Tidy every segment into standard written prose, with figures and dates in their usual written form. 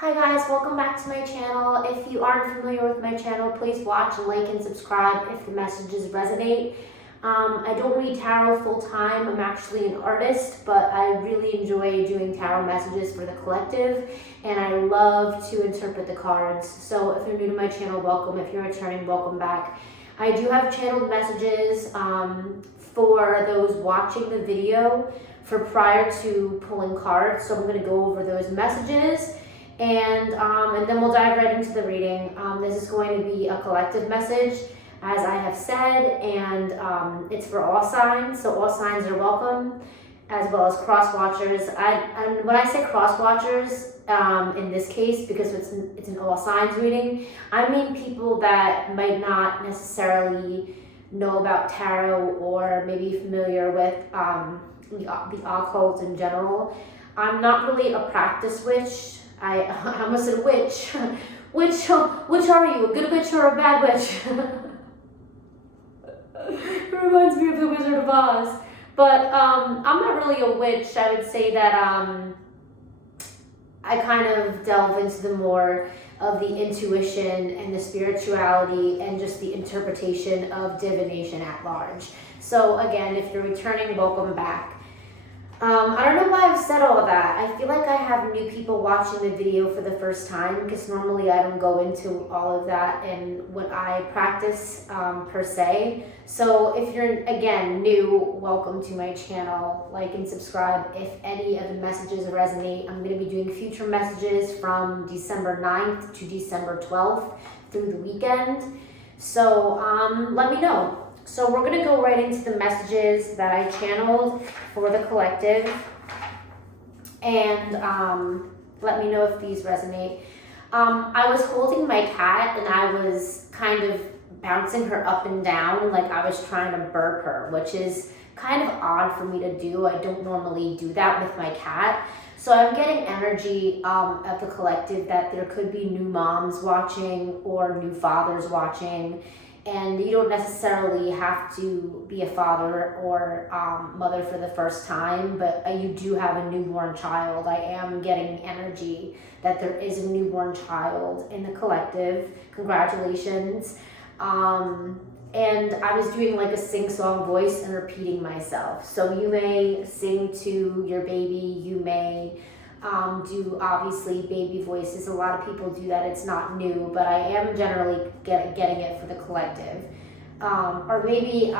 Hi guys, welcome back to my channel. If you aren't familiar with my channel, please watch, like, and subscribe if the messages resonate. I don't read tarot full time. I'm actually an artist, but I really enjoy doing tarot messages for the collective, and I love to interpret the cards. So if you're new to my channel, welcome. If you're returning, welcome back. I do have channeled messages for those watching the video for prior to pulling cards. So I'm going to go over those messages. And then we'll dive right into the reading. This is going to be a collective message, as I have said, and it's for all signs. So all signs are welcome, as well as cross watchers. And when I say cross watchers, in this case, because it's an all signs reading, I mean people that might not necessarily know about tarot or maybe familiar with the occult in general. I'm not really a practice witch. I almost said witch. Which are you? A good witch or a bad witch? It reminds me of the Wizard of Oz. But I'm not really a witch. I would say that I kind of delve into the more of the intuition and the spirituality and just the interpretation of divination at large. So again, if you're returning, welcome back. I don't know why I've said all of that. I feel like I have new people watching the video for the first time, because normally I don't go into all of that and what I practice per se. So if you're, again, new, welcome to my channel. Like and subscribe if any of the messages resonate. I'm going to be doing future messages from December 9th to December 12th through the weekend. So let me know. So we're going to go right into the messages that I channeled for the collective, and let me know if these resonate. I was holding my cat and I was kind of bouncing her up and down like I was trying to burp her, which is kind of odd for me to do. I don't normally do that with my cat. So I'm getting energy at the collective that there could be new moms watching or new fathers watching. And you don't necessarily have to be a father or mother for the first time, but you do have a newborn child. I am getting energy that there is a newborn child in the collective. Congratulations. And I was doing like a sing-song voice and repeating myself. So you may sing to your baby, you may do obviously baby voices. A lot of people do that. It's not new, but I am generally getting it for the collective. Or maybe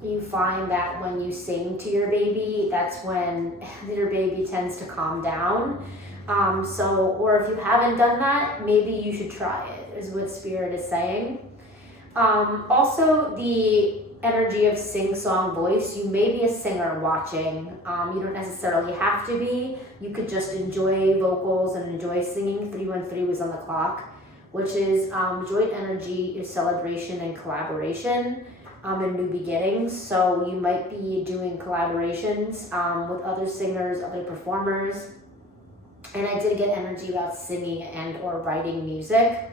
you find that when you sing to your baby, that's when your baby tends to calm down. Or if you haven't done that, maybe you should try it, is what Spirit is saying. Also, the energy of sing-song voice. You may be a singer watching. You don't necessarily have to be. You could just enjoy vocals and enjoy singing. 313 was on the clock, which is joint energy, is celebration and collaboration and new beginnings. So you might be doing collaborations with other singers, other performers. And I did get energy about singing and or writing music.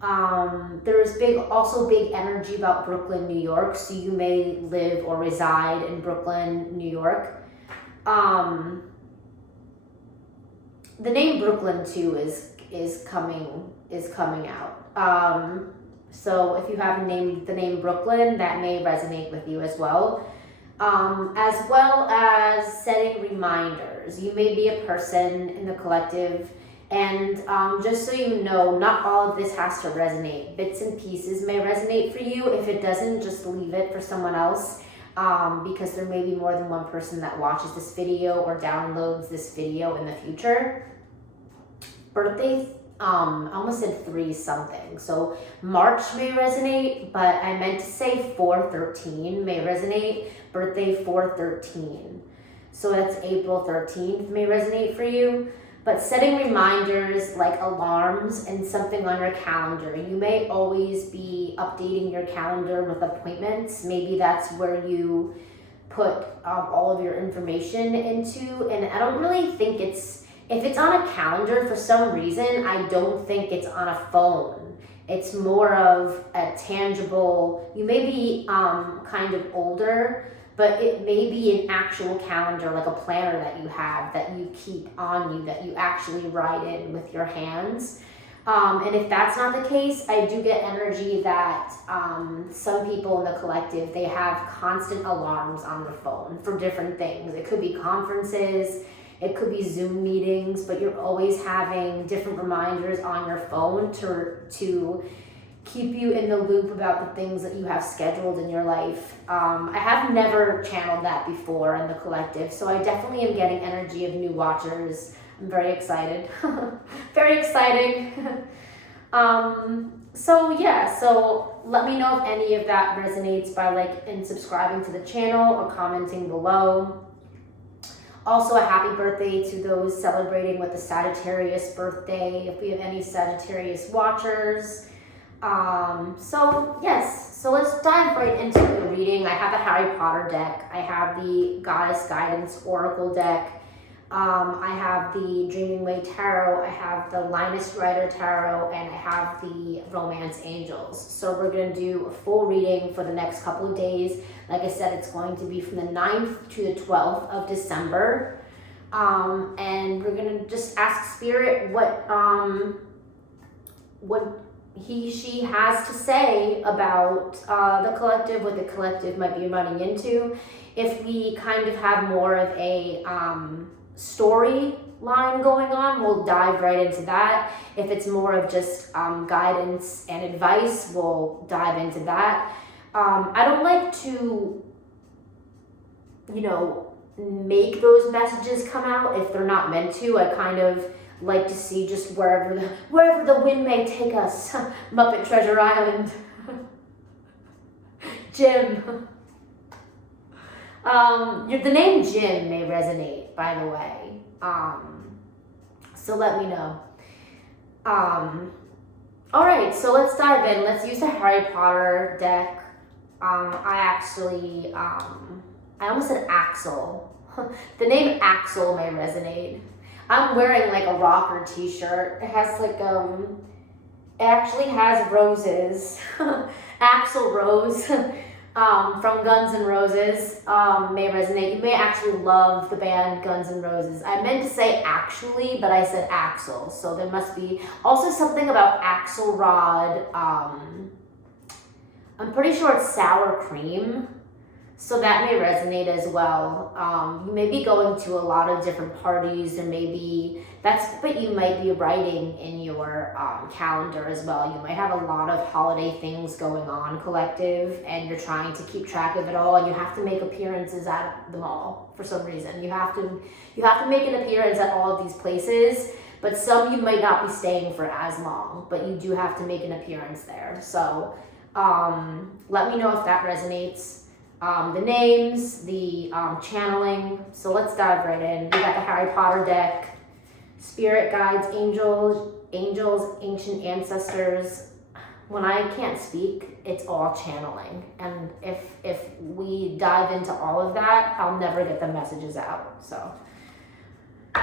There is also big energy about Brooklyn, New York. So you may live or reside in Brooklyn, New York. The name Brooklyn too is coming out. So if you have the name Brooklyn, that may resonate with you as well. As well as setting reminders. You may be a person in the collective. And just so you know, not all of this has to resonate. Bits and pieces may resonate for you. If it doesn't, just leave it for someone else, because there may be more than one person that watches this video or downloads this video in the future. Birthdays, I almost said 3 something. So March may resonate, but I meant to say 4/13 may resonate. Birthday 4/13. So that's April 13th may resonate for you. But setting reminders like alarms and something on your calendar. You may always be updating your calendar with appointments. Maybe that's where you put all of your information into. And I don't really think if it's on a calendar for some reason, I don't think it's on a phone. It's more of a tangible, you may be kind of older, but it may be an actual calendar, like a planner that you have, that you keep on you, that you actually write in with your hands. And if that's not the case, I do get energy that some people in the collective, they have constant alarms on their phone for different things. It could be conferences, it could be Zoom meetings, but you're always having different reminders on your phone to keep you in the loop about the things that you have scheduled in your life. I have never channeled that before in the collective, so I definitely am getting energy of new watchers. I'm very excited. Very exciting. So let me know if any of that resonates by subscribing to the channel or commenting below. Also, a happy birthday to those celebrating with the Sagittarius birthday, if we have any Sagittarius watchers. So let's dive right into the reading. I have the Harry Potter deck. I have the Goddess Guidance Oracle deck. I have the Dreaming Way Tarot, I have the Linus Rider Tarot, and I have the Romance Angels. So we're going to do a full reading for the next couple of days. Like I said, it's going to be from the 9th to the 12th of December. And we're going to just ask Spirit what she has to say about the collective, what the collective might be running into. If we kind of have more of a storyline going on, we'll dive right into that. If it's more of just guidance and advice, we'll dive into that. I don't like to, make those messages come out if they're not meant to. I kind of like to see just wherever the wind may take us. Muppet Treasure Island. Jim. The name Jim may resonate, by the way. So let me know. Alright, so let's dive in. Let's use the Harry Potter deck. I almost said Axel. The name Axel may resonate. I'm wearing like a rocker t-shirt. It has it actually has roses. Axl Rose from Guns N' Roses may resonate. You may actually love the band Guns N' Roses. I meant to say actually, but I said Axel. So there must be also something about Axelrod. I'm pretty sure it's sour cream. So that may resonate as well. You may be going to a lot of different parties, and maybe that's what you might be writing in your calendar as well. You might have a lot of holiday things going on, collective, and you're trying to keep track of it all, and you have to make appearances at them all for some reason. You have to make an appearance at all of these places, but some you might not be staying for as long, but you do have to make an appearance there. So let me know if that resonates. The names, the channeling. So let's dive right in. We got the Harry Potter deck, spirit guides, angels, ancient ancestors. When I can't speak, it's all channeling. And if we dive into all of that, I'll never get the messages out. So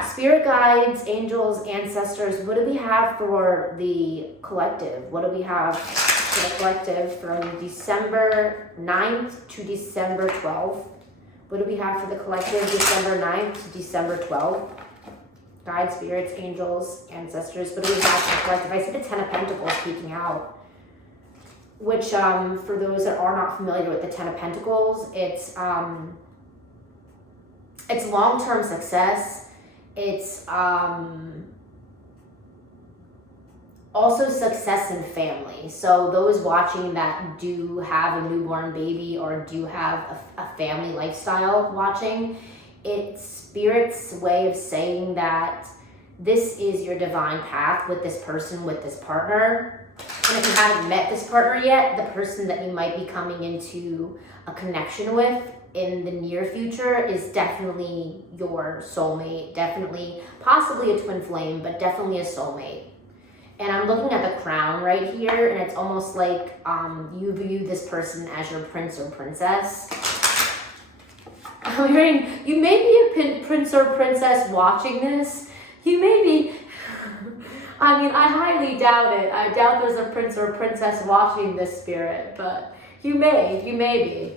spirit guides, angels, ancestors. What do we have for the collective? What do we have for the collective from December 9th to December 12th? What do we have for the collective December 9th to December 12th? Guides, spirits, angels, ancestors. What do we have for the collective? I see the Ten of Pentacles peeking out, which for those that are not familiar with the Ten of Pentacles, it's long-term success. It's also success in family. So those watching that do have a newborn baby or do have a family lifestyle watching, it's Spirit's way of saying that this is your divine path with this person, with this partner. And if you haven't met this partner yet, the person that you might be coming into a connection with in the near future is definitely your soulmate, definitely, possibly a twin flame, but definitely a soulmate. And I'm looking at the crown right here, and it's almost like you view this person as your prince or princess. I'm hearing, you may be a prince or princess watching this. You may be, I mean, I highly doubt it. I doubt there's a prince or princess watching this, Spirit, but you may be.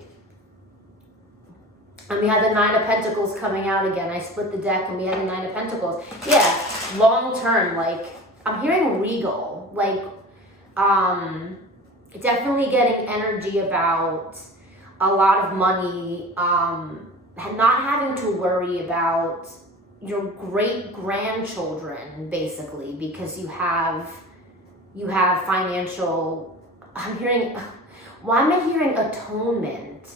And we had the Nine of Pentacles coming out again. I split the deck and we had the Nine of Pentacles. Yeah, long term, like, I'm hearing regal. Like, definitely getting energy about a lot of money, not having to worry about your great-grandchildren, basically, because you have financial, I'm hearing, why am I hearing atonement?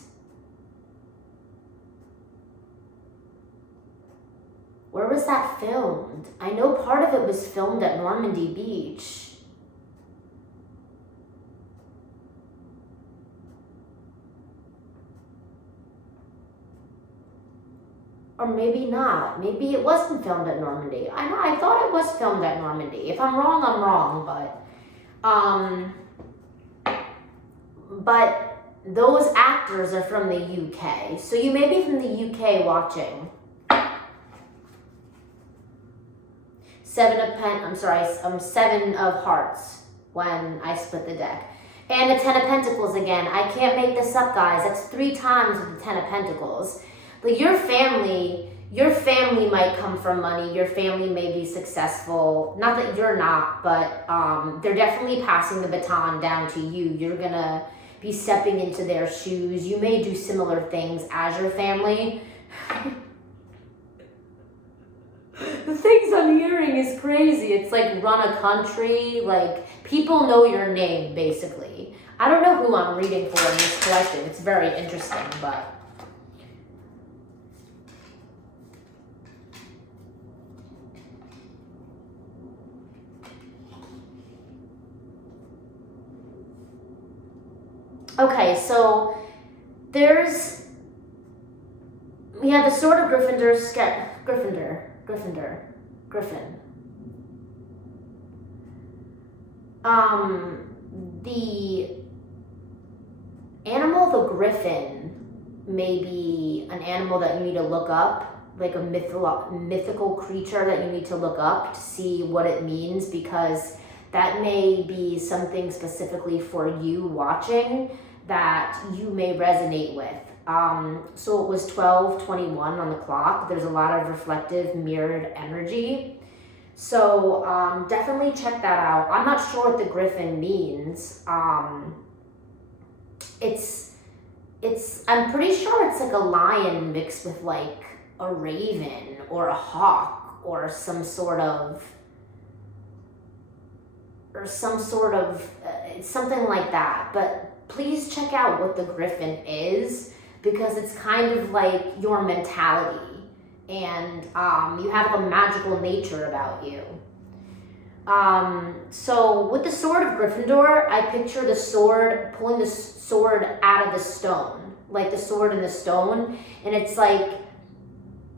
Where was that filmed? I know part of it was filmed at Normandy Beach. Or maybe not. Maybe it wasn't filmed at Normandy. I thought it was filmed at Normandy. If I'm wrong, I'm wrong, but those actors are from the UK. So you may be from the UK watching. Seven of Hearts when I split the deck. And the Ten of Pentacles again. I can't make this up, guys. That's 3 times with the Ten of Pentacles. Like your family might come from money. Your family may be successful. Not that you're not, but they're definitely passing the baton down to you. You're gonna be stepping into their shoes. You may do similar things as your family. The things I'm hearing is crazy. It's like run a country. Like people know your name, basically. I don't know who I'm reading for in this collective. It's very interesting, but. Okay, so there's, yeah, the Sword of Griffin. The animal, the griffin, may be an animal that you need to look up, like a mythical creature that you need to look up to see what it means, because that may be something specifically for you watching that you may resonate with. So it was 12:21 on the clock. There's a lot of reflective mirrored energy. So definitely check that out. I'm not sure what the griffin means. I'm pretty sure it's like a lion mixed with like a raven or a hawk or some sort of it's something like that. But please check out what the griffin is, because it's kind of like your mentality, and you have a magical nature about you. So with the Sword of Gryffindor, I picture the sword, pulling the sword out of the stone, like the sword in the stone, and it's like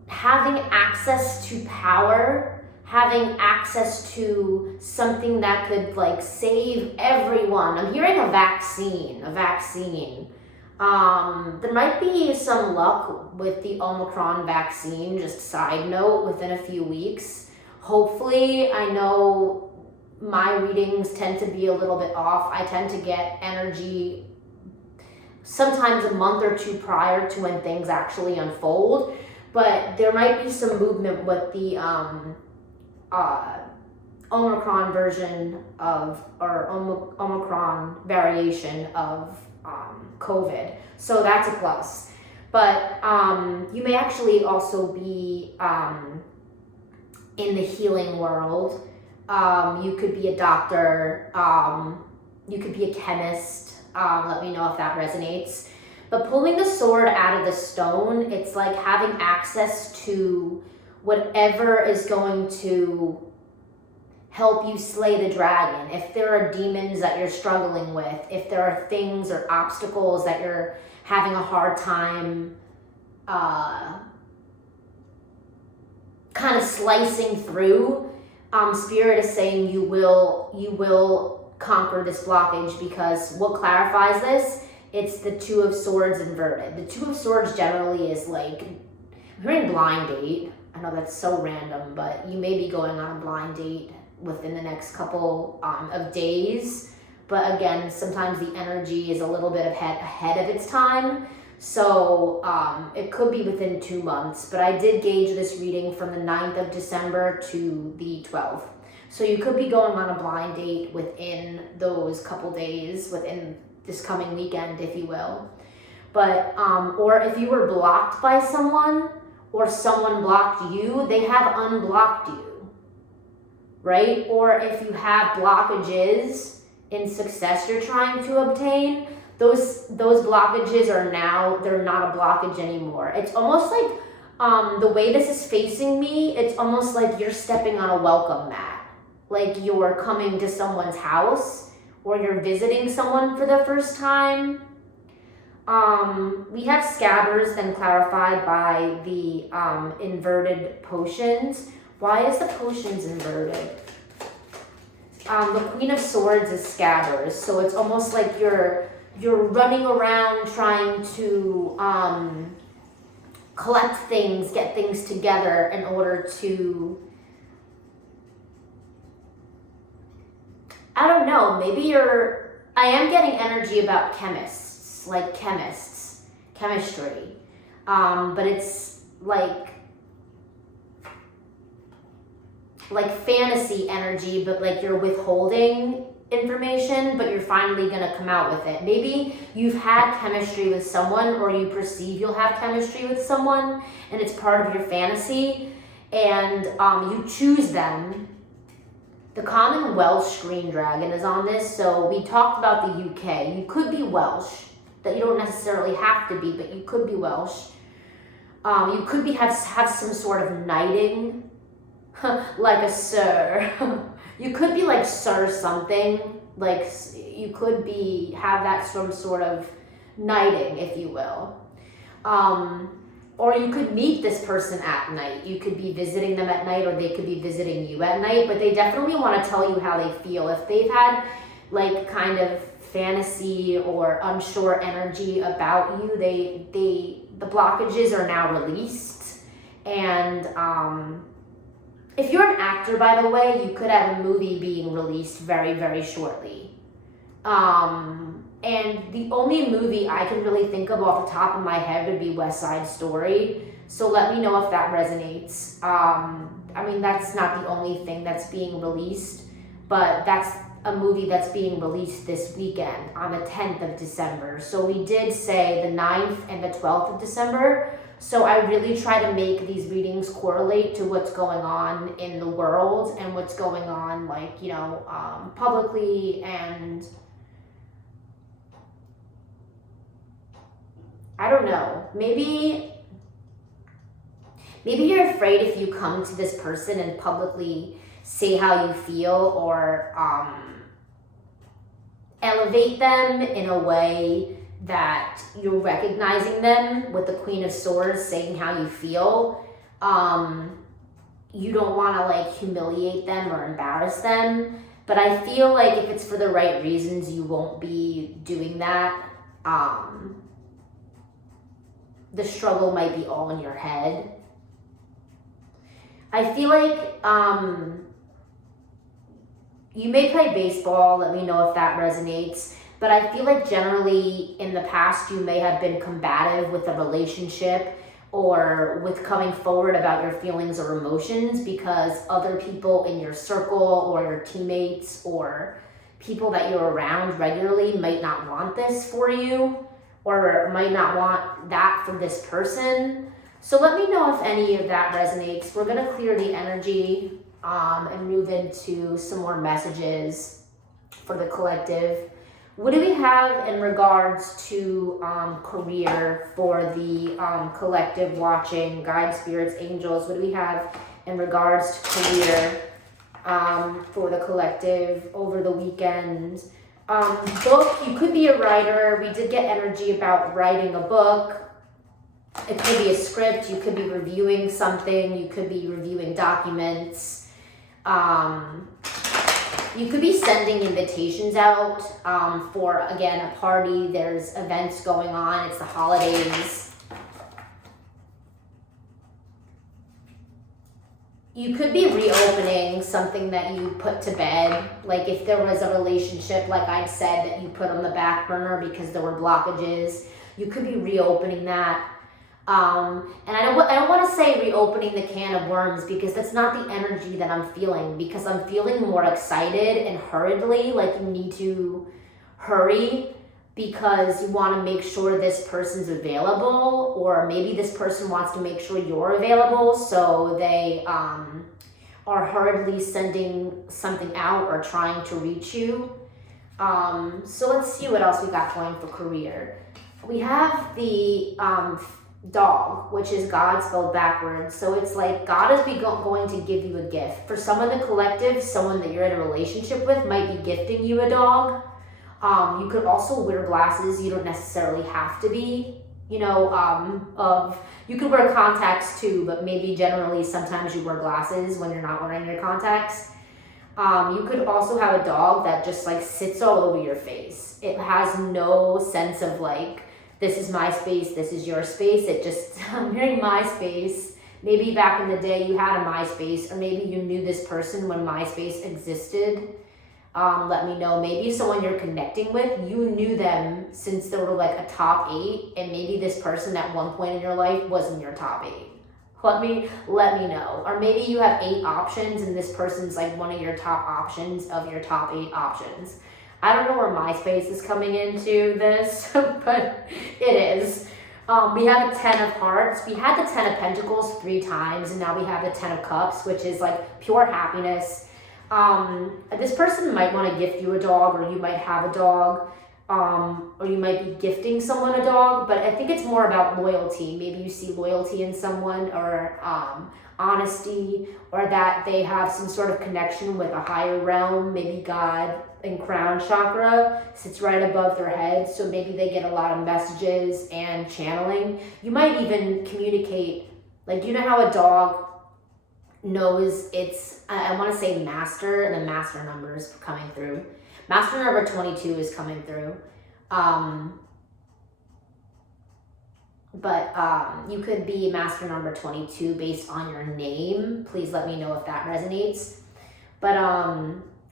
having access to power, having access to something that could like save everyone. I'm hearing a vaccine. There might be some luck with the Omicron vaccine, just side note, within a few weeks. Hopefully. I know my readings tend to be a little bit off. I tend to get energy sometimes a month or 2 prior to when things actually unfold, but there might be some movement with the Omicron version of, or Omicron variation of COVID. So that's a plus. But you may actually also be in the healing world. You could be a doctor. You could be a chemist. Let me know if that resonates. But pulling the sword out of the stone, it's like having access to whatever is going to help you slay the dragon. If there are demons that you're struggling with, if there are things or obstacles that you're having a hard time kind of slicing through, Spirit is saying you will conquer this blockage, because what clarifies this, it's the Two of Swords inverted. The Two of Swords generally is like, I'm hearing blind date. I know that's so random, but you may be going on a blind date within the next couple of days. But again, sometimes the energy is a little bit ahead of its time. So it could be within 2 months, but I did gauge this reading from the 9th of December to the 12th. So you could be going on a blind date within those couple days, within this coming weekend, if you will. But, or if you were blocked by someone or someone blocked you, they have unblocked you, right? Or if you have blockages in success you're trying to obtain, those blockages are now, they're not a blockage anymore. It's almost like the way this is facing me, it's almost like you're stepping on a welcome mat. Like you're coming to someone's house or you're visiting someone for the first time. We have scabbers then clarified by the inverted potions. Why is the potions inverted? The Queen of Swords is scabbers, so it's almost like you're running around trying to collect things, get things together in order to, I don't know, maybe I am getting energy about chemists, like chemistry, but it's like fantasy energy, but like you're withholding information, but you're finally going to come out with it. Maybe you've had chemistry with someone, or you perceive you'll have chemistry with someone, and it's part of your fantasy, and you choose them. The common Welsh green dragon is on this, so we talked about the UK. You could be Welsh, that you don't necessarily have to be, but you could be Welsh. You could have some sort of knighting, like a sir. You could be like sir something, like you could have that some sort of knighting, if you will. Or you could meet this person at night. You could be visiting them at night, or they could be visiting you at night, but they definitely want to tell you how they feel. If they've had like kind of fantasy or unsure energy about you, the blockages are now released. And if you're an actor, by the way, you could have a movie being released very, very shortly. And the only movie I can really think of off the top of my head would be West Side Story. So let me know if that resonates. I mean, that's not the only thing that's being released, but that's a movie that's being released this weekend on the 10th of December. So we did say the 9th and the 12th of December. So I really try to make these readings correlate to what's going on in the world and what's going on, like, you know, publicly. And I don't know, maybe you're afraid if you come to this person and publicly say how you feel, or elevate them in a way that you're recognizing them with the Queen of Swords saying how you feel. You don't want to like humiliate them or embarrass them, but I feel like if it's for the right reasons, you won't be doing that. The struggle might be all in your head. I feel like you may play baseball, let me know if that resonates, but I feel like generally in the past you may have been combative with a relationship or with coming forward about your feelings or emotions because other people in your circle or your teammates or people that you're around regularly might not want this for you or might not want that for this person. So let me know if any of that resonates. We're going to clear the energy and move into some more messages for the collective. What do we have in regards to career for the collective watching? Guides, spirits, angels. What do we have in regards to career for the collective over the weekend? Book, you could be a writer. We did get energy about writing a book. It could be a script. You could be reviewing something. You could be reviewing documents. You could be sending invitations out for, again, a party. There's events going on. It's the holidays. You could be reopening something that you put to bed. Like if there was a relationship, like I said, that you put on the back burner because there were blockages. You could be reopening that. And I don't want to say reopening the can of worms, because that's not the energy that I'm feeling, because I'm feeling more excited and hurriedly, like you need to hurry because you want to make sure this person's available, or maybe this person wants to make sure you're available, so they are hurriedly sending something out or trying to reach you. So let's see what else we got going for career. We have the dog, which is God spelled backwards. So it's like God is going to give you a gift. For some of the collective, someone that you're in a relationship with might be gifting you a dog. You could also wear glasses. You don't necessarily have to be, you could wear contacts too, but maybe generally sometimes you wear glasses when you're not wearing your contacts. You could also have a dog that just like sits all over your face. It has no sense of like, this is my space, this is your space. It just, I'm hearing my space. Maybe back in the day you had a MySpace, or maybe you knew this person when MySpace existed. Let me know. Maybe someone you're connecting with, you knew them since they were like a top 8, and maybe this person at one point in your life was in your top 8. Let me know. Or maybe you have 8 options and this person's like one of your top options of your top 8 options. I don't know where MySpace is coming into this, but it is. We have a 10 of hearts. We had the 10 of pentacles 3 times, and now we have the 10 of cups, which is like pure happiness. This person might want to gift you a dog, or you might have a dog, or you might be gifting someone a dog, but I think it's more about loyalty. Maybe you see loyalty in someone, or honesty, or that they have some sort of connection with a higher realm. Maybe God and crown chakra sits right above their head, so maybe they get a lot of messages and channeling. You might even communicate, like, you know how a dog knows its, I want to say master, and the master number is coming through. Master number 22 is coming through. But you could be master number 22 based on your name. Please let me know if that resonates. But,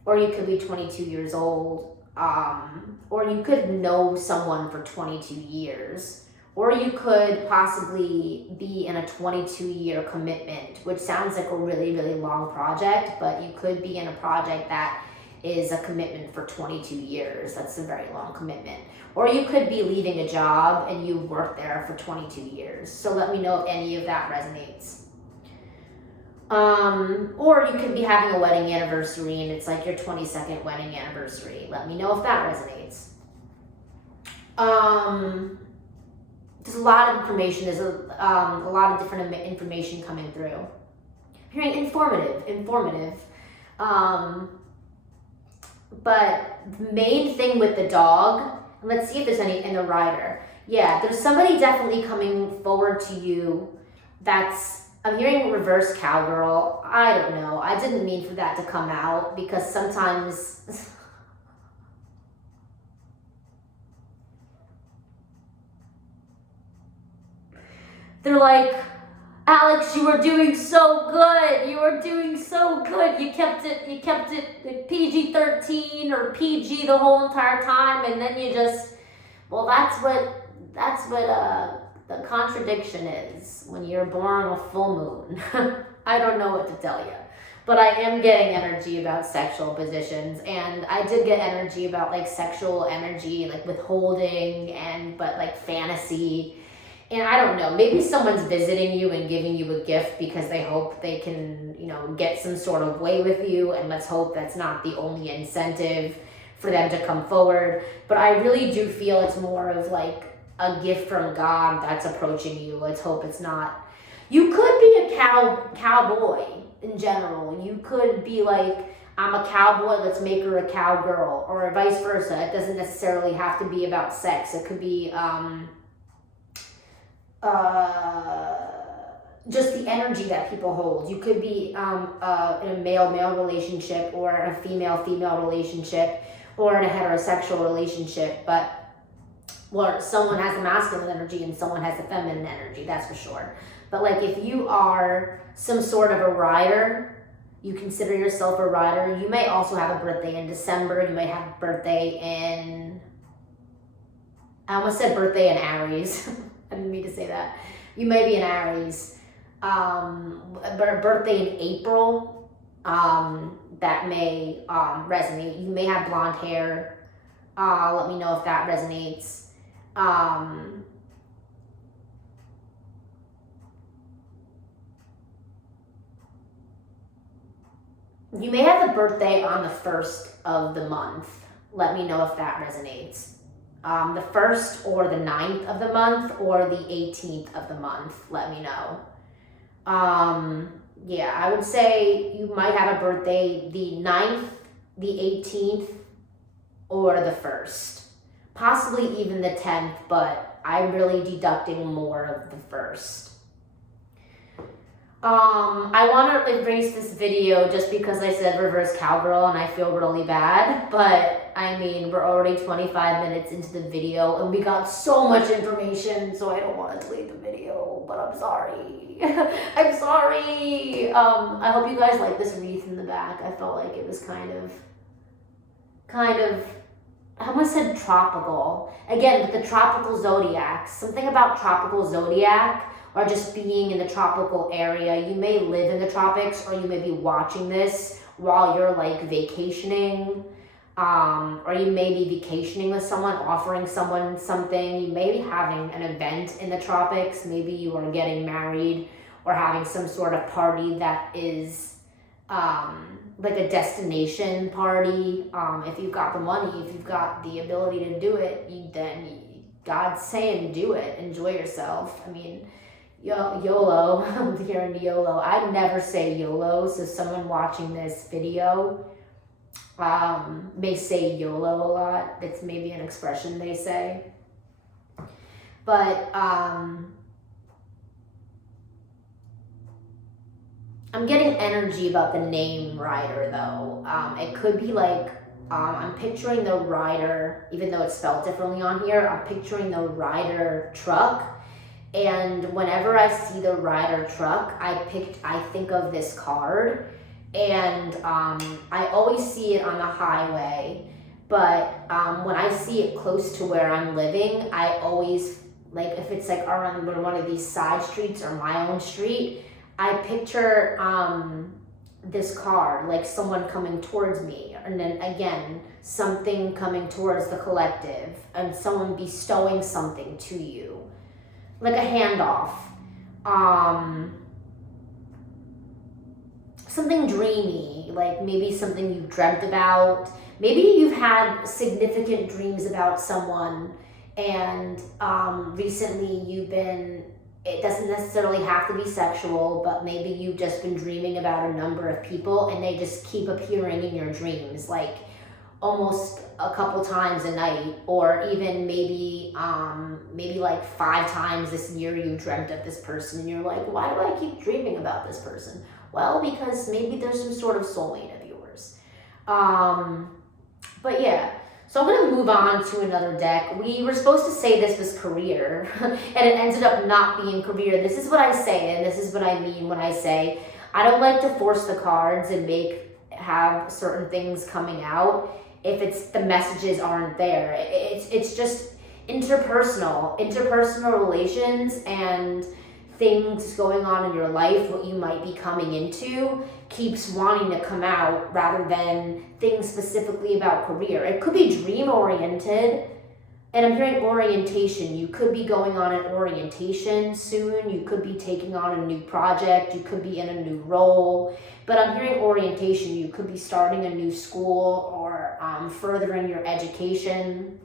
or you could be 22 years old. Or you could know someone for 22 years. Or you could possibly be in a 22-year commitment, which sounds like a really, really long project, but you could be in a project that is a commitment for 22 years. That's a very long commitment. Or you could be leaving a job and you worked there for 22 years. So let me know if any of that resonates. Or you could be having a wedding anniversary and it's like your 22nd wedding anniversary. Let me know if that resonates. There's a lot of information. There's a lot of different information coming through. I'm hearing informative. But the main thing with the dog, let's see if there's any in the rider. Yeah, there's somebody definitely coming forward to you that's, I'm hearing reverse cowgirl. I don't know. I didn't mean for that to come out, because sometimes they're like, Alex, you were doing so good. You were doing so good. You kept it PG-13 or PG the whole entire time, and then you just, well, that's what the contradiction is when you're born on a full moon. I don't know what to tell you, but I am getting energy about sexual positions, and I did get energy about like sexual energy, like withholding, but like fantasy. And I don't know, maybe someone's visiting you and giving you a gift because they hope they can, get some sort of way with you. And let's hope that's not the only incentive for them to come forward. But I really do feel it's more of like a gift from God that's approaching you. Let's hope it's not. You could be a cowboy in general. You could be like, I'm a cowboy, let's make her a cowgirl, or vice versa. It doesn't necessarily have to be about sex. It could be, just the energy that people hold. You could be in a male-male relationship, or in a female-female relationship, or in a heterosexual relationship, or someone has the masculine energy and someone has the feminine energy, that's for sure. But like, if you are some sort of a rider, you consider yourself a rider, you may also have a birthday in December, you may have a birthday in I almost said birthday in Aries. I didn't mean to say that. You may be an Aries. Birthday in April, that may resonate. You may have blonde hair. Let me know if that resonates. You may have a birthday on the 1st of the month. Let me know if that resonates. The 1st or the 9th of the month or the 18th of the month. Let me know. Yeah, I would say you might have a birthday the 9th, the 18th, or the 1st. Possibly even the 10th, but I'm really deducting more of the 1st. I want to erase this video just because I said reverse cowgirl and I feel really bad, but I mean, we're already 25 minutes into the video and we got so much information, so I don't want to delete the video, but I'm sorry. I'm sorry. I hope you guys like this wreath in the back. I felt like it was kind of, I almost said tropical. Again, with the tropical zodiac, something about tropical zodiac or just being in the tropical area. You may live in the tropics or you may be watching this while you're like vacationing, or you may be vacationing with someone, offering someone something. You may be having an event in the tropics. Maybe you are getting married or having some sort of party that is like a destination party. If you've got the money, if you've got the ability to do it, then God's saying do it. Enjoy yourself. I mean, YOLO. I'm hearing YOLO. I never say YOLO, so someone watching this video may say YOLO a lot. It's maybe an expression they say. But I'm getting energy about the name Rider though. It could be like, I'm picturing the Rider, even though it's spelled differently on here, I'm picturing the Rider truck. And whenever I see the Rider truck, I think of this card. And I always see it on the highway. But when I see it close to where I'm living, I always, like if it's like around one of these side streets or my own street, I picture this card, like someone coming towards me. And then again, something coming towards the collective and someone bestowing something to you. Like a handoff, something dreamy, like maybe something you've dreamt about. Maybe you've had significant dreams about someone and recently it doesn't necessarily have to be sexual, but maybe you've just been dreaming about a number of people and they just keep appearing in your dreams, like almost a couple times a night, or even maybe like 5 times this year you dreamt of this person and you're like, why do I keep dreaming about this person? Well, because maybe there's some sort of soulmate of yours. But yeah, so I'm gonna move on to another deck. We were supposed to say this was career and it ended up not being career. This is what I say and this is what I mean when I say I don't like to force the cards and have certain things coming out if the messages aren't there. It's just interpersonal relations and things going on in your life, what you might be coming into keeps wanting to come out rather than things specifically about career. It could be dream oriented, and I'm hearing orientation. You could be going on an orientation soon. You could be taking on a new project. You could be in a new role. But I'm hearing orientation. You could be starting a new school or furthering your education.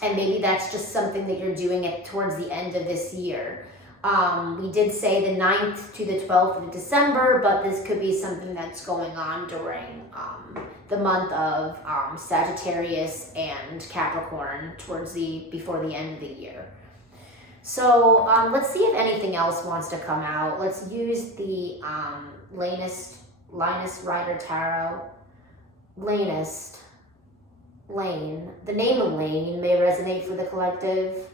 And maybe that's just something that you're doing towards the end of this year. We did say the 9th to the 12th of December, but this could be something that's going on during the month of Sagittarius and Capricorn before the end of the year. So let's see if anything else wants to come out. Let's use the Linus Rider Tarot. Lane. The name Lane may resonate for the collective.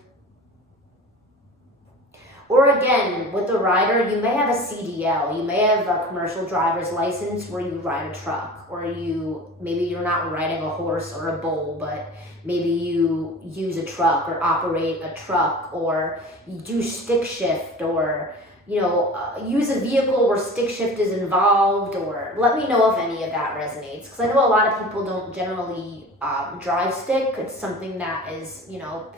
Or again, with the rider, you may have a CDL, you may have a commercial driver's license where you ride a truck, or maybe you're not riding a horse or a bull, but maybe you use a truck or operate a truck, or you do stick shift, or use a vehicle where stick shift is involved. Or let me know if any of that resonates, because I know a lot of people don't generally drive stick. It's something that is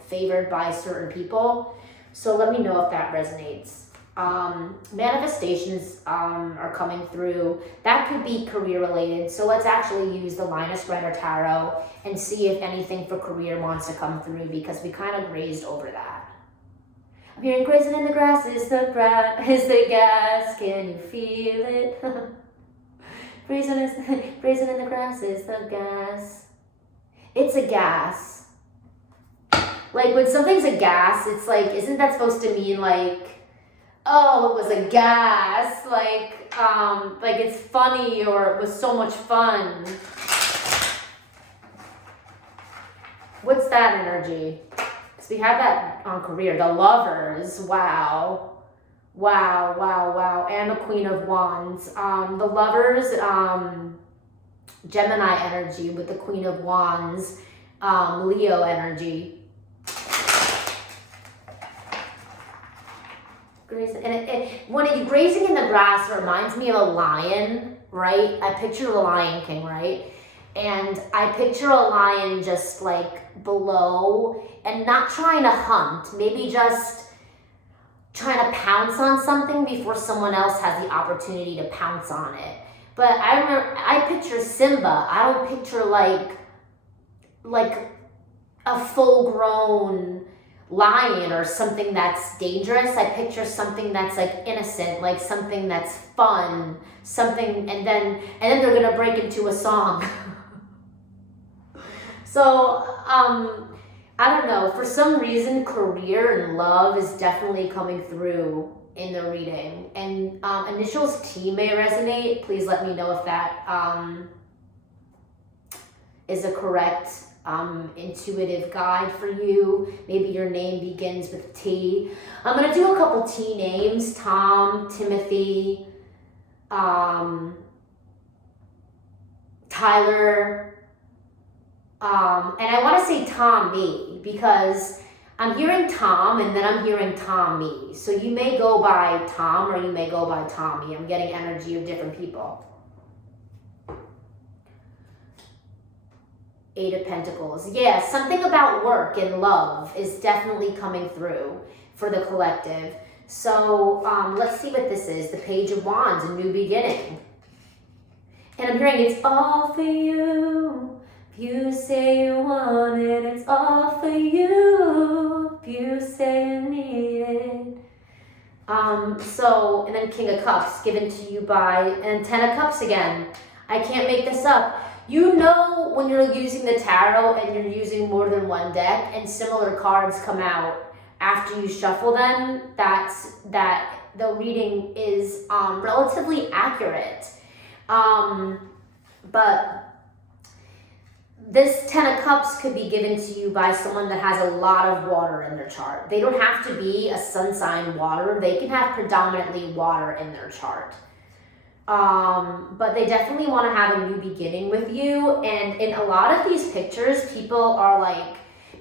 favored by certain people. So let me know if that resonates. Manifestations are coming through. That could be career related. So let's actually use the Linus Rider Tarot and see if anything for career wants to come through, because we kind of grazed over that. I'm hearing grazing in the grass is the gas. Can you feel it? Grazing in the grass is the gas. It's a gas. Like, when something's a gas, it's like, isn't that supposed to mean like, oh, it was a gas, like it's funny, or it was so much fun? What's that energy? Because we had that on career. The Lovers, wow. And the Queen of Wands. The Lovers, Gemini energy with the Queen of Wands, Leo energy. And when it's grazing in the grass, it reminds me of a lion, right? I picture the Lion King, right? And I picture a lion just like below and not trying to hunt, maybe just trying to pounce on something before someone else has the opportunity to pounce on it. But I picture Simba. I don't picture like a full-grown lion or something that's dangerous. I picture something that's like innocent, like something that's fun, something, and then they're gonna break into a song. So I don't know, for some reason career and love is definitely coming through in the reading, and initials T may resonate. Please let me know if that is a correct intuitive guide for you. Maybe your name begins with T. I'm going to do a couple T names: Tom, Timothy, Tyler, and I want to say Tommy, because I'm hearing Tom and then I'm hearing Tommy. So you may go by Tom or you may go by Tommy. I'm getting energy of different people. Eight of Pentacles. Yeah, something about work and love is definitely coming through for the collective. So let's see what this is. The Page of Wands, a new beginning. And I'm hearing it's all for you. If you say you want it, it's all for you. If you say you need it. And then King of Cups, given to you by, and 10 of Cups again. I can't make this up. You know when you're using the tarot and you're using more than one deck and similar cards come out after you shuffle them, that the reading is relatively accurate. But this 10 of Cups could be given to you by someone that has a lot of water in their chart. They don't have to be a sun sign water. They can have predominantly water in their chart. But they definitely want to have a new beginning with you. And in a lot of these pictures, people are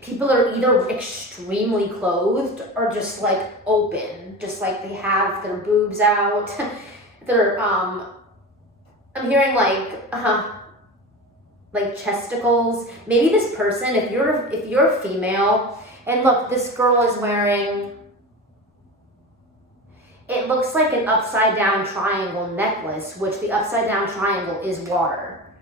either extremely clothed or just like open, just like they have their boobs out. They're, I'm hearing like chesticles. Maybe this person, if you're a female, and look, this girl is wearing, it looks like an upside down triangle necklace, which the upside down triangle is water.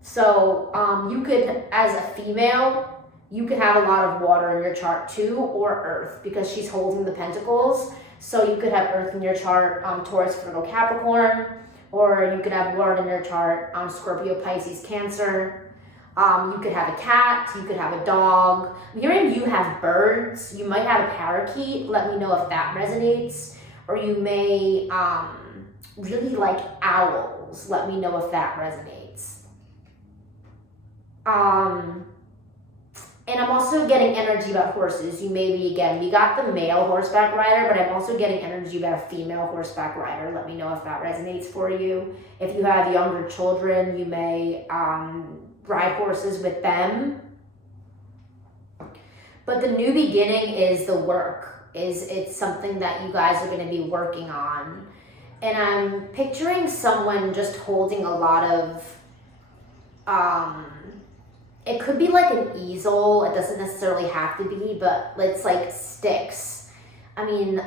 So you could, as a female, you could have a lot of water in your chart too, or earth, because she's holding the pentacles. So you could have earth in your chart, Taurus, Virgo, Capricorn, or you could have water in your chart, Scorpio, Pisces, Cancer. You could have a cat, you could have a dog. I'm hearing you have birds. You might have a parakeet. Let me know if that resonates. Or you may really like owls. Let me know if that resonates. And I'm also getting energy about horses. You may be, again, we got the male horseback rider, but I'm also getting energy about a female horseback rider. Let me know if that resonates for you. If you have younger children, you may ride horses with them. But the new beginning is the work. It's something that you guys are going to be working on. And I'm picturing someone just holding a lot of, it could be like an easel. It doesn't necessarily have to be, but it's like sticks. I mean,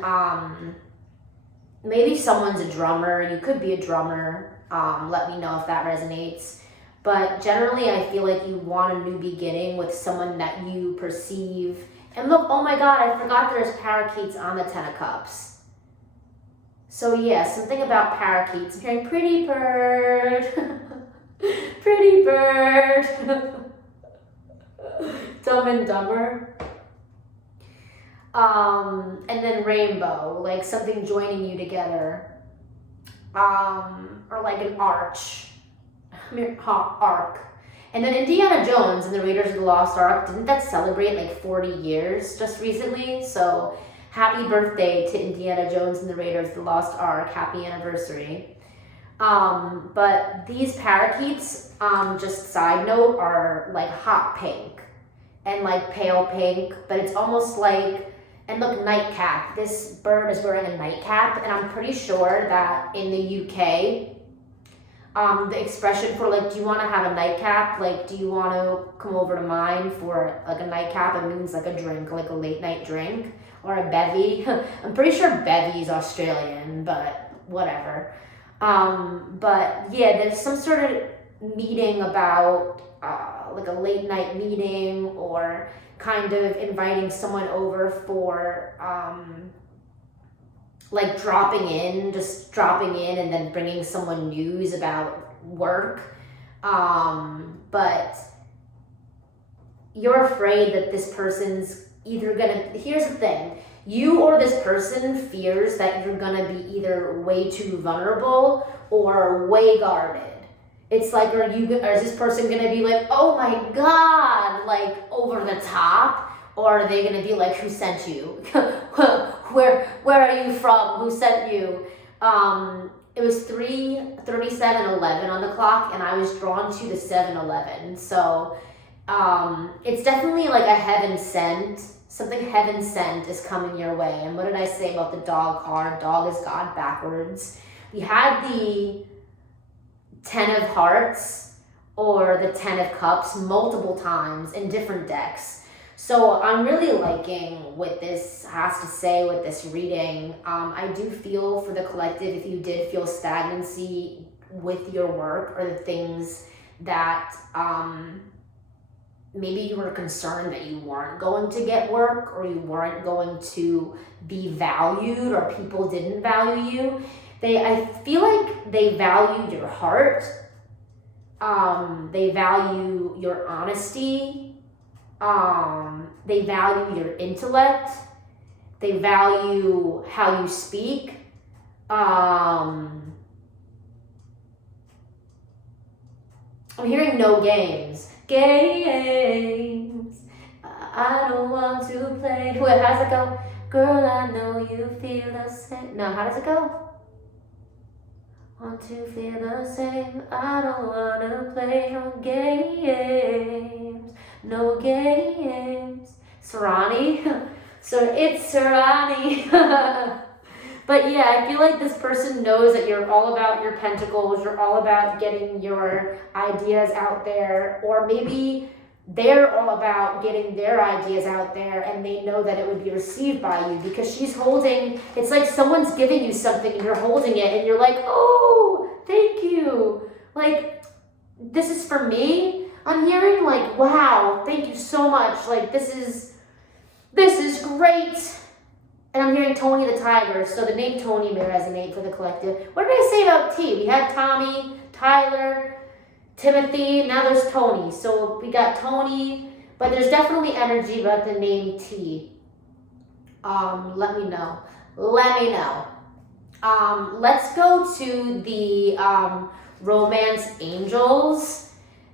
maybe someone's a drummer. You could be a drummer. Let me know if that resonates. But generally, I feel like you want a new beginning with someone that you perceive. And look, oh my God, I forgot there's parakeets on the 10 of Cups. So yeah, something about parakeets. I'm hearing pretty bird. Pretty bird. Dumb and Dumber. And then rainbow, like something joining you together. Or like an arch. Arc. And then Indiana Jones and the Raiders of the Lost Ark, didn't that celebrate like 40 years just recently? So happy birthday to Indiana Jones and the Raiders of the Lost Ark. Happy anniversary. But these parakeets, just side note, are like hot pink and like pale pink, but it's almost like, and look, nightcap. This bird is wearing a nightcap, and I'm pretty sure that in the UK, the expression for like, do you want to have a nightcap? Like, do you want to come over to mine for like a nightcap? It means like a drink, like a late night drink or a bevy. I'm pretty sure bevy is Australian, but whatever. But yeah, there's some sort of meeting about like a late night meeting, or kind of inviting someone over for like just dropping in and then bringing someone news about work. But you're afraid that this person's either here's the thing, you or this person fears that you're gonna be either way too vulnerable or way guarded. It's like, is this person gonna be like, oh my God, like over the top? Or are they gonna be like, who sent you? Where are you from? Who sent you? It was 3:37:11 on the clock, and I was drawn to the 7:11. So it's definitely like a heaven sent. Something heaven sent is coming your way. And what did I say about the dog card? Dog is God backwards. We had the 10 of Hearts or the 10 of Cups multiple times in different decks. So I'm really liking what this has to say with this reading. I do feel for the collective, if you did feel stagnancy with your work or the things that maybe you were concerned that you weren't going to get work, or you weren't going to be valued, or people didn't value you. I feel like they value your heart. They value your honesty. They value your intellect. They value how you speak. I'm hearing no games. Games. I don't want to play. How does it go? Girl, I know you feel the same. No, how does it go? Want to feel the same. I don't want to play no games. No games. Sarani. So it's Sarani. But yeah, I feel like this person knows that you're all about your pentacles. You're all about getting your ideas out there. Or maybe they're all about getting their ideas out there, and they know that it would be received by you, because she's holding, it's like someone's giving you something and you're holding it and you're like, oh, thank you. Like, this is for me. I'm hearing like, wow, thank you so much. Like, this is great. And I'm hearing Tony the Tiger, so the name Tony may resonate for the collective. What did I say about T? We had Tommy, Tyler, Timothy, now there's Tony. So we got Tony, but there's definitely energy about the name T. Let me know. Let's go to the romance angels.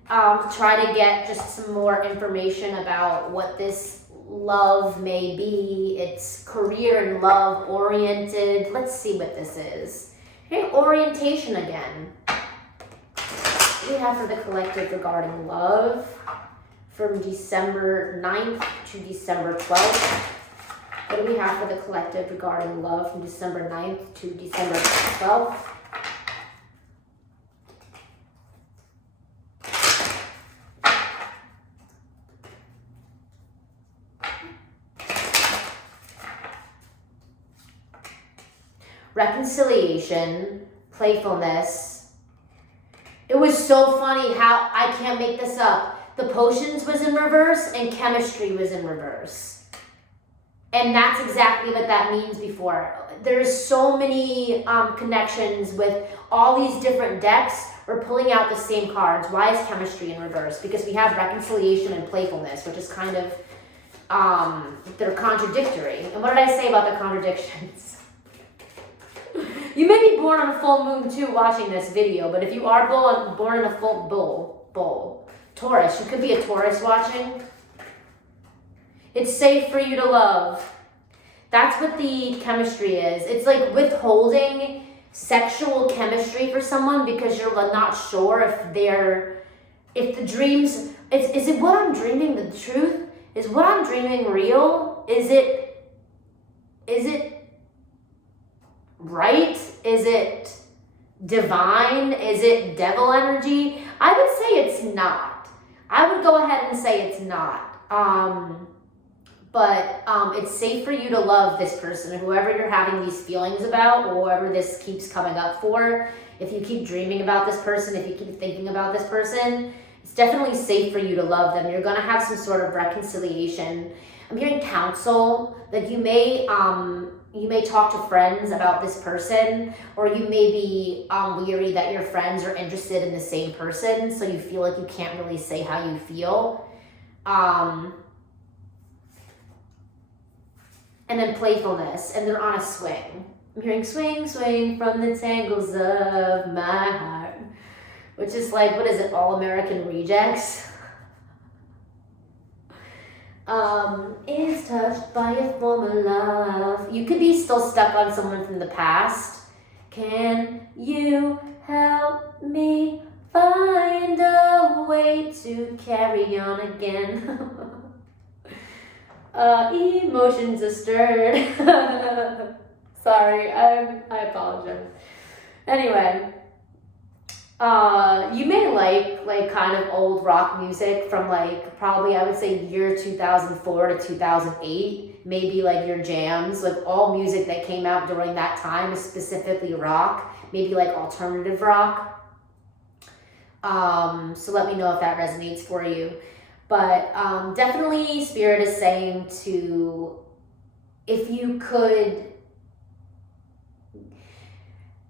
try to get just some more information about what this love may be. It's career and love oriented. Let's see what this is. Okay, orientation again. What do we have for the collective regarding love from December 9th to December 12th? What do we have for the collective regarding love from December 9th to December 12th? Reconciliation, playfulness. It was so funny how, I can't make this up, the potions was in reverse and chemistry was in reverse. And that's exactly what that means before. There's so many connections with all these different decks. We're pulling out the same cards. Why is chemistry in reverse? Because we have reconciliation and playfulness, which is kind of, they're contradictory. And what did I say about the contradictions? You may be born on a full moon too watching this video, but if you are born in a full Taurus, you could be a Taurus watching. It's safe for you to love. That's what the chemistry is. It's like withholding sexual chemistry for someone because you're not sure if the dreams, is it what I'm dreaming the truth? Is what I'm dreaming real? Is it right? Is it divine? Is it devil energy? I would say it's not. I would go ahead and say it's not. But it's safe for you to love this person, whoever you're having these feelings about, or whoever this keeps coming up for. If you keep dreaming about this person, if you keep thinking about this person, it's definitely safe for you to love them. You're going to have some sort of reconciliation. I'm hearing counsel, that you may talk to friends about this person, or you may be weary that your friends are interested in the same person, so you feel like you can't really say how you feel. And then playfulness, and they're on a swing. I'm hearing swing, swing from the tangles of my heart, which is like, what is it, All American Rejects? Is touched by a former love. You could be still stuck on someone from the past. Can you help me find a way to carry on again? Emotions are stirred. Sorry, I apologize. Anyway, you may like kind of old rock music from like probably I would say year 2004 to 2008. Maybe like your jams, like all music that came out during that time is specifically rock. Maybe like alternative rock. So let me know if that resonates for you. But definitely Spirit is saying to, if you could,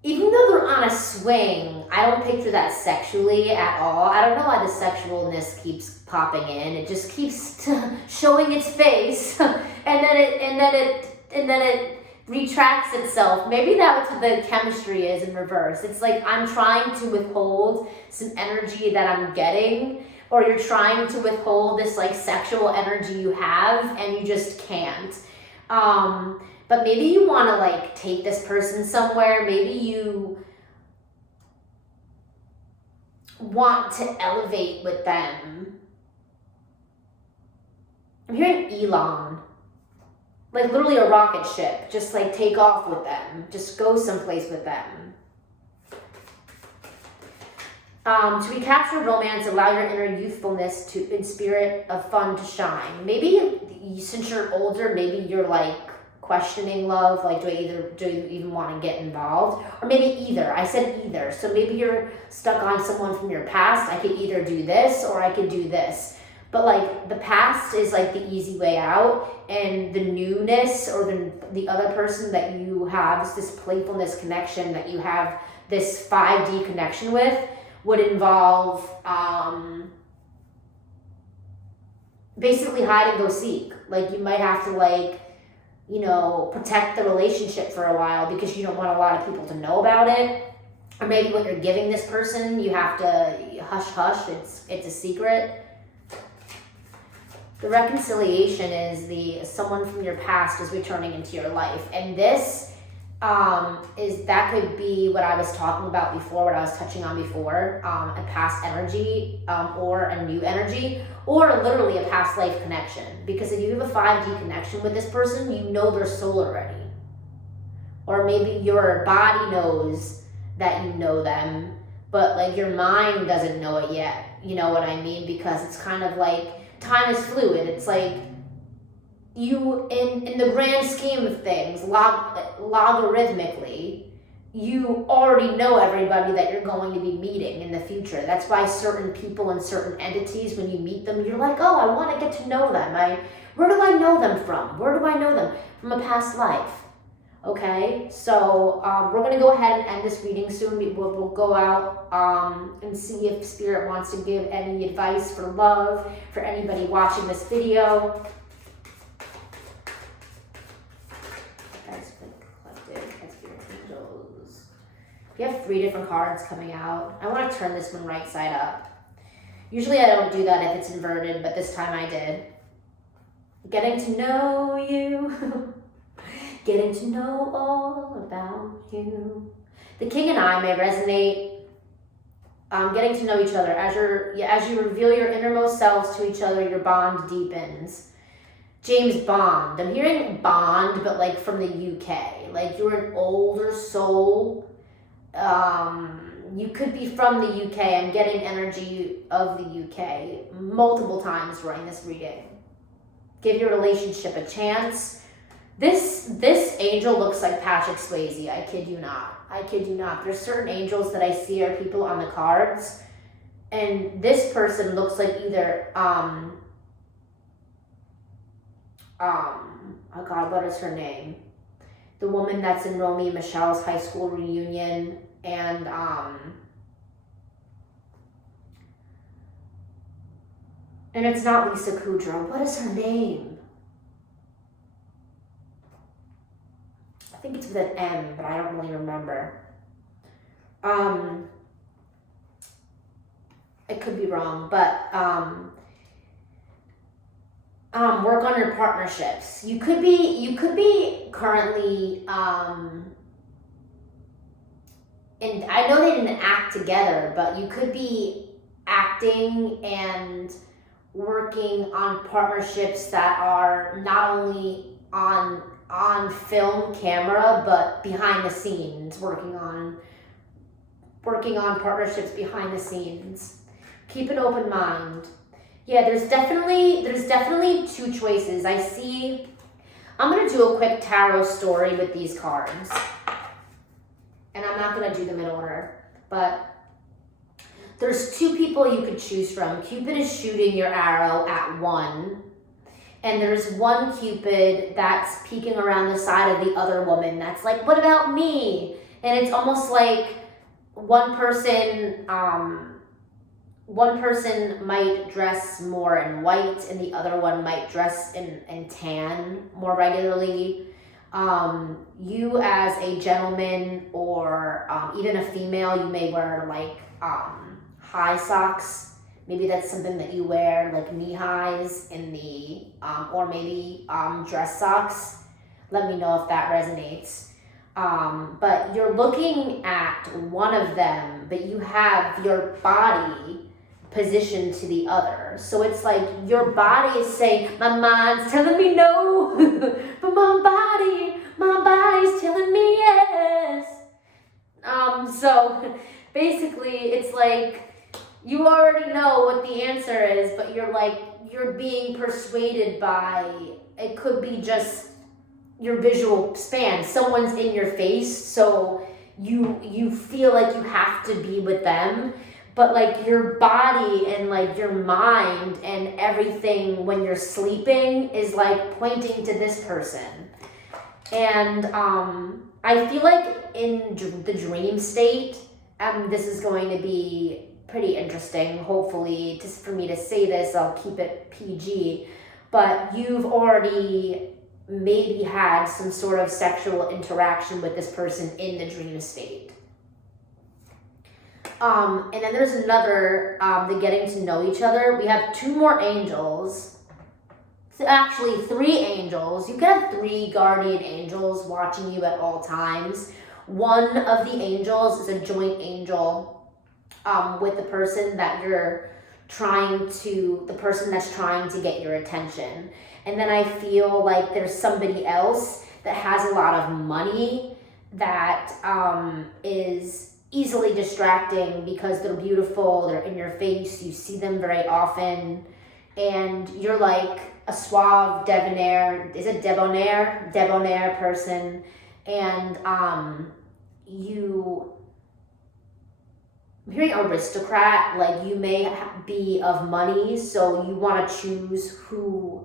even though they're on a swing, I don't picture that sexually at all. I don't know why the sexualness keeps popping in. It just keeps showing its face, and then it retracts itself. Maybe that's what the chemistry is in reverse. It's like I'm trying to withhold some energy that I'm getting, or you're trying to withhold this like sexual energy you have and you just can't. But maybe you want to like take this person somewhere. Maybe you want to elevate with them. I'm hearing Elon. Like literally a rocket ship. Just like take off with them. Just go someplace with them. To recapture romance, allow your inner youthfulness in spirit of fun to shine. Maybe since you're older, maybe you're like questioning love, like do you even want to get involved? Or maybe either. I said either. So maybe you're stuck on someone from your past. I could either do this or I could do this. But like the past is like the easy way out, and the newness or the other person that you have this playfulness connection, that you have this 5D connection with, would involve basically hide and go seek. Like you might have to like, you know, protect the relationship for a while because you don't want a lot of people to know about it. or maybe what you're giving this person, you have to hush hush, it's a secret. The reconciliation is someone from your past is returning into your life. And this that could be what I was talking about before, what I was touching on before, a past energy, or a new energy, or literally a past life connection. Because if you have a 5D connection with this person, you know their soul already. Or maybe your body knows that you know them, but like your mind doesn't know it yet. You know what I mean? Because it's kind of like, time is fluid. It's like you, in the grand scheme of things, logarithmically, you already know everybody that you're going to be meeting in the future. That's why certain people and certain entities, when you meet them, you're like, oh, I want to get to know them. Where do I know them from? Where do I know them? From a past life. Okay, so we're going to go ahead and end this reading soon. We'll go out and see if Spirit wants to give any advice for love for anybody watching this video. Guys, collective, Spirit angels. We have 3 different cards coming out. I want to turn this one right side up. Usually I don't do that if it's inverted, but this time I did. Getting to know you. Getting to know all about you. The King and I may resonate. Getting to know each other. As you reveal your innermost selves to each other, your bond deepens. James Bond. I'm hearing Bond, but like from the UK. Like you're an older soul. You could be from the UK. I'm getting energy of the UK multiple times during this reading. Give your relationship a chance. This angel looks like Patrick Swayze. I kid you not. I kid you not. There's certain angels that I see are people on the cards, and this person looks like either oh God, what is her name? The woman that's in Romy and Michelle's high school reunion, and it's not Lisa Kudrow. What is her name? I think it's with an M, but I don't really remember. It could be wrong, but work on your partnerships. You could be currently and I know they didn't act together, but you could be acting and working on partnerships that are not only on film camera, but behind the scenes, working on partnerships behind the scenes. Keep an open mind. Yeah, there's definitely 2 choices. I'm going to do a quick tarot story with these cards. And I'm not going to do them in order, but there's 2 people you could choose from. Cupid is shooting your arrow at 1. And there's one Cupid that's peeking around the side of the other woman that's like, what about me? And it's almost like one person might dress more in white and the other one might dress in tan more regularly. You as a gentleman or even a female, you may wear like high socks. Maybe that's something that you wear, like knee highs in the, or maybe dress socks. Let me know if that resonates. But you're looking at one of them, but you have your body positioned to the other. So it's like your body is saying, my mind's telling me no, but my body's telling me yes. So basically it's like, you already know what the answer is, but you're being persuaded by, it could be just your visual span. Someone's in your face, so you feel like you have to be with them, but like your body and like your mind and everything when you're sleeping is like pointing to this person. And I feel like in the dream state, this is going to be pretty interesting. Hopefully, just for me to say this, I'll keep it PG, but you've already maybe had some sort of sexual interaction with this person in the dream state. And then there's another, the getting to know each other. We have 2 more angels. Actually, 3 angels. You can have 3 guardian angels watching you at all times. One of the angels is a joint angel with the person that you're the person that's trying to get your attention. And then I feel like there's somebody else that has a lot of money that is easily distracting because they're beautiful, they're in your face, you see them very often, and you're like a suave debonair, is it debonair? Debonair person, and I'm hearing aristocrat, like you may be of money, so you want to choose who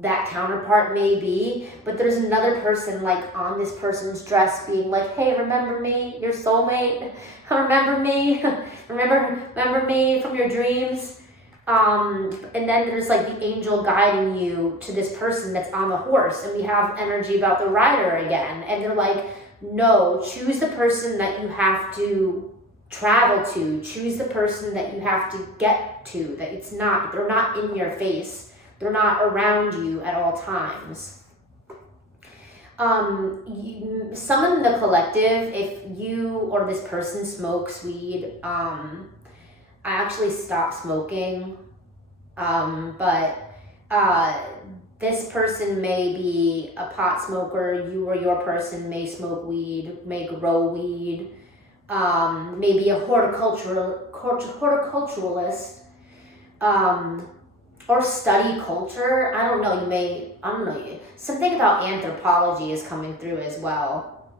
that counterpart may be, but there's another person like on this person's dress being like, hey, remember me, your soulmate, remember me, remember me from your dreams. And then there's like the angel guiding you to this person that's on the horse, and we have energy about the rider again, and they're like, no, choose the person that you have to travel to, choose the person that you have to get to, that they're not in your face, they're not around you at all times. Summon the collective. If you or this person smokes weed, I actually stopped smoking, but this person may be a pot smoker, you or your person may smoke weed, may grow weed, maybe a horticulturalist, or study culture. I don't know. Something about anthropology is coming through as well.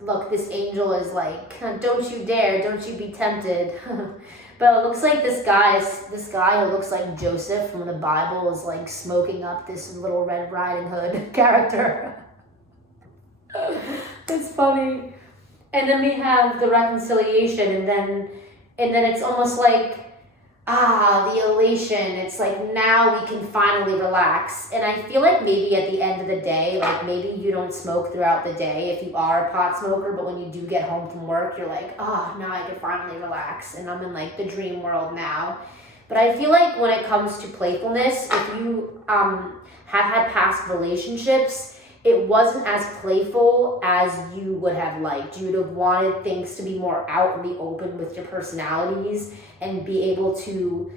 Look, this angel is like, don't you dare, don't you be tempted. But it looks like this guy who looks like Joseph from the Bible is like smoking up this little Red Riding Hood character. It's funny. And then we have the reconciliation, and then it's almost like, the elation. It's like, now we can finally relax. And I feel like maybe at the end of the day, like maybe you don't smoke throughout the day if you are a pot smoker, but when you do get home from work, you're like, now I can finally relax, and I'm in like the dream world now. But I feel like when it comes to playfulness, if you have had past relationships, it wasn't as playful as you would have liked. You would have wanted things to be more out and be open with your personalities and be able to,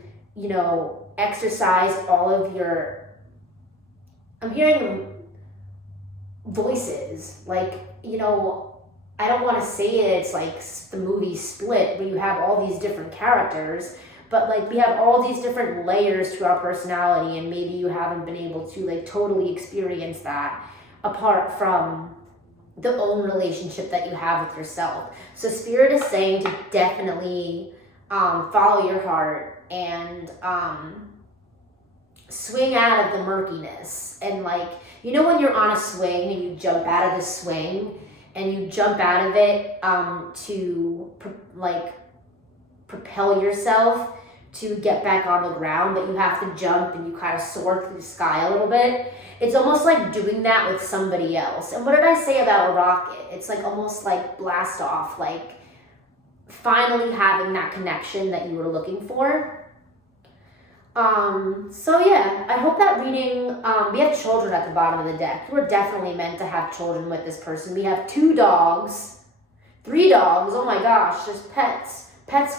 exercise all of your, I'm hearing voices, like, I don't want to say it's like the movie Split, where you have all these different characters, but like we have all these different layers to our personality, and maybe you haven't been able to like totally experience that apart from the own relationship that you have with yourself. So Spirit is saying to definitely follow your heart and swing out of the murkiness. And like, when you're on a swing and you jump out of the swing and you jump out of it to propel yourself to get back on the ground, but you have to jump and you kind of soar through the sky a little bit. It's almost like doing that with somebody else. And what did I say about a rocket? It's like almost like blast off, like finally having that connection that you were looking for. So yeah, I hope that reading, we have children at the bottom of the deck. We're definitely meant to have children with this person. We have 2 dogs, 3 dogs, oh my gosh, just pets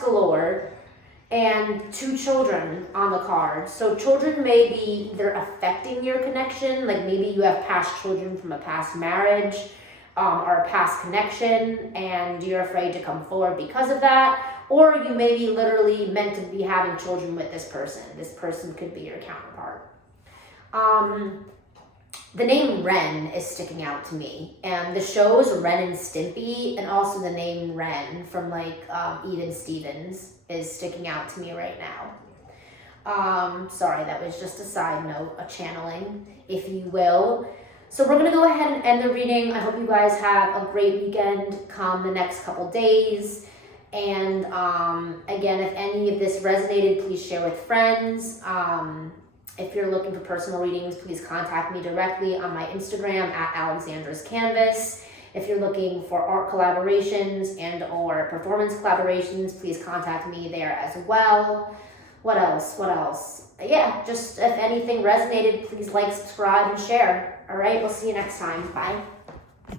galore, and 2 children on the card. So children may be either affecting your connection, like maybe you have past children from a past marriage or a past connection, and you're afraid to come forward because of that, or you may be literally meant to be having children with this person. This person could be your counterpart. The name Ren is sticking out to me, and the show is Ren and Stimpy, and also the name Ren from like Even Stevens is sticking out to me right now. Sorry, that was just a side note, a channeling, if you will. So we're gonna go ahead and end the reading. I hope you guys have a great weekend come the next couple days. And again, if any of this resonated, please share with friends. If you're looking for personal readings, please contact me directly on my Instagram at Alexandra's Canvas. If you're looking for art collaborations and or performance collaborations, please contact me there as well. What else? Yeah, just if anything resonated, please like, subscribe, and share. All right, we'll see you next time. Bye.